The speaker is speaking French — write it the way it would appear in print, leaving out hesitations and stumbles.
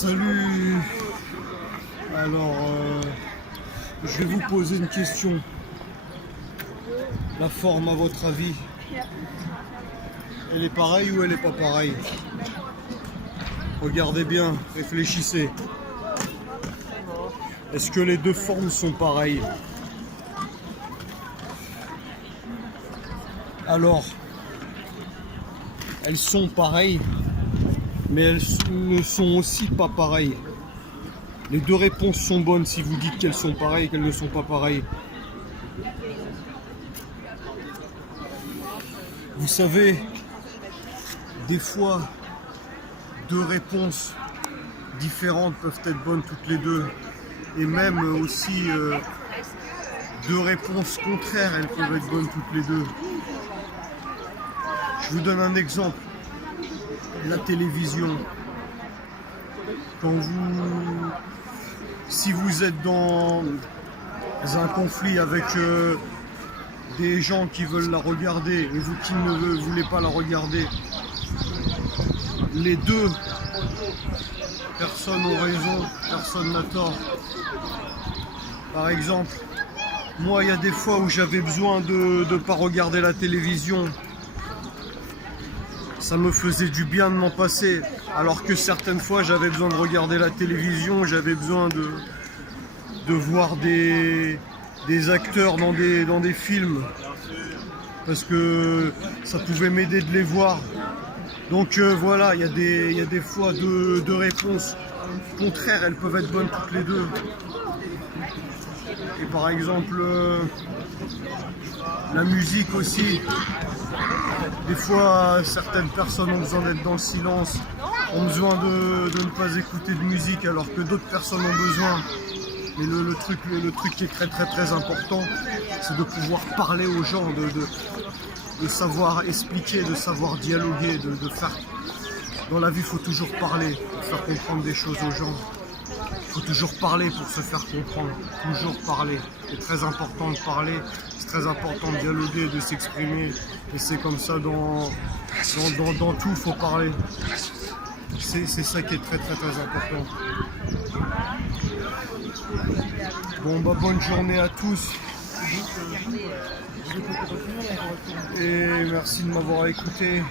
Salut. Alors, je vais vous poser une question. La forme, à votre avis, elle est pareille ou elle n'est pas pareille? Regardez bien, réfléchissez. Est-ce que les deux formes sont pareilles? Alors, elles sont pareilles, mais elles ne sont aussi pas pareilles. Les deux réponses sont bonnes si vous dites qu'elles sont pareilles et qu'elles ne sont pas pareilles. Vous savez, des fois, deux réponses différentes peuvent être bonnes toutes les deux. Et même aussi, deux réponses contraires, elles peuvent être bonnes toutes les deux. Je vous donne un exemple. La télévision. Si vous êtes dans un conflit avec des gens qui veulent la regarder et vous qui ne voulez pas la regarder, les deux personnes ont raison, personne n'a tort. Par exemple, moi il y a des fois où j'avais besoin de ne pas regarder la télévision. Ça me faisait du bien de m'en passer, alors que certaines fois j'avais besoin de regarder la télévision, j'avais besoin de voir des acteurs dans des films, parce que ça pouvait m'aider de les voir. Donc voilà, il y a des fois deux réponses contraires, elles peuvent être bonnes toutes les deux. Et par exemple, la musique aussi. Des fois, certaines personnes ont besoin d'être dans le silence, ont besoin de ne pas écouter de musique, alors que d'autres personnes ont besoin. Mais le truc qui est très important, c'est de pouvoir parler aux gens, de savoir expliquer, de savoir dialoguer, de faire. Dans la vie, il faut toujours parler pour faire comprendre des choses aux gens. Il faut toujours parler pour se faire comprendre, toujours parler. C'est très important de parler, c'est très important de dialoguer, de s'exprimer. Et c'est comme ça dans tout, il faut parler. C'est ça qui est très important. Bon bah bonne journée à tous. Et merci de m'avoir écouté.